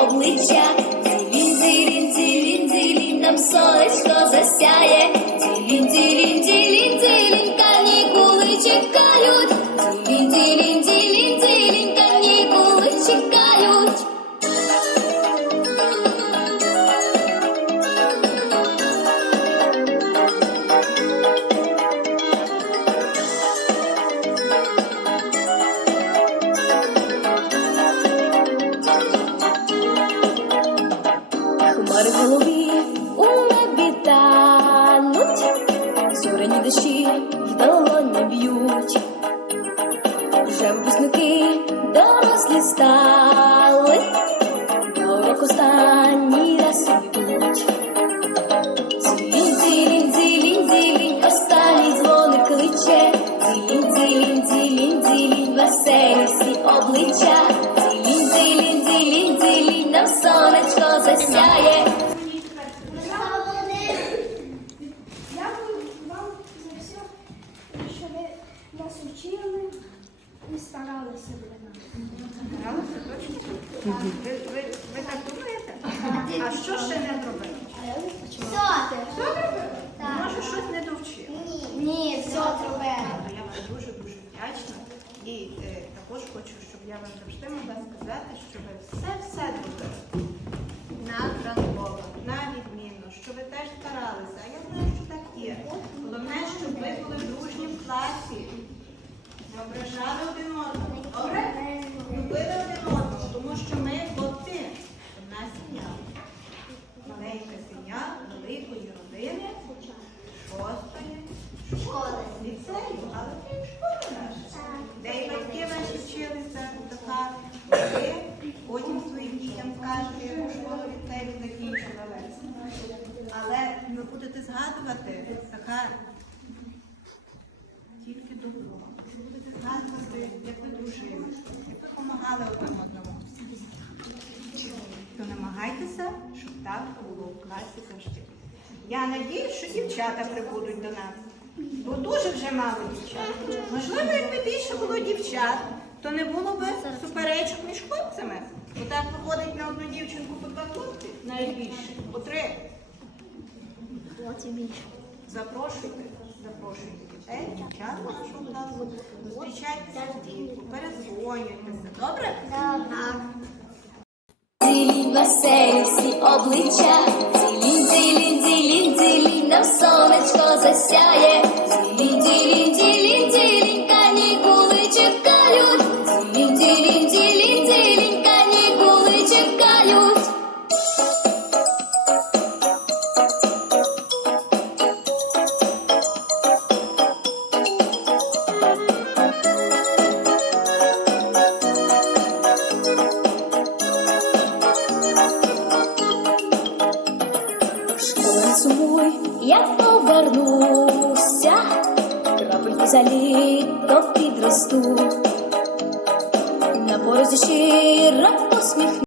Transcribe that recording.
обличчя. Дзілінь, дзілінь, дзілінь, нам сонечко засяє. Дзілінь, дзілінь, Голові у небі тануть, зоряні дощі в долоні б'ють. Вже випускники дорослі стали, на урок останній раз йдуть. Дзілінь, дзілінь, дзілінь, дзілінь, останній дзвоник кличе. Дзілінь, дзілінь, дзілінь, дзілінь, веселі всі обличчя. Ви, ви, ви так думаєте? А що ще не зробили? Все. Все зробили? Може, щось не довчили? Ні, все зробили. Я вам дуже-дуже вдячна. І е, також хочу, щоб я вам завжди могла сказати, що ви все-все зробили. На транкова, на відмінно, що ви теж старалися. А я знаю, що так є. Головне, щоб ви були дружні в класі. Не ображали будете згадувати така тільки добро. Будете згадувати, як ви дружили, як ви допомагали одному одному. То намагайтеся, щоб так було в класі завжди. Я надіюсь, що дівчата прибудуть до нас. Бо дуже вже мало дівчат. Можливо, якби більше було дівчат, то не було б суперечок між хлопцями. Бо так виходить на одну дівчинку по два хлопці, найбільше, по три. Запрошуйте, запрошуйте дітей, в нашу класу, зустрічайтеся влітку, перезвонюйтеся. Добре? Так. Цілі веселі всі обличчя. цілі дзілінь, я повернуся, крапельки за літо підросту. На порозі щиро посміх.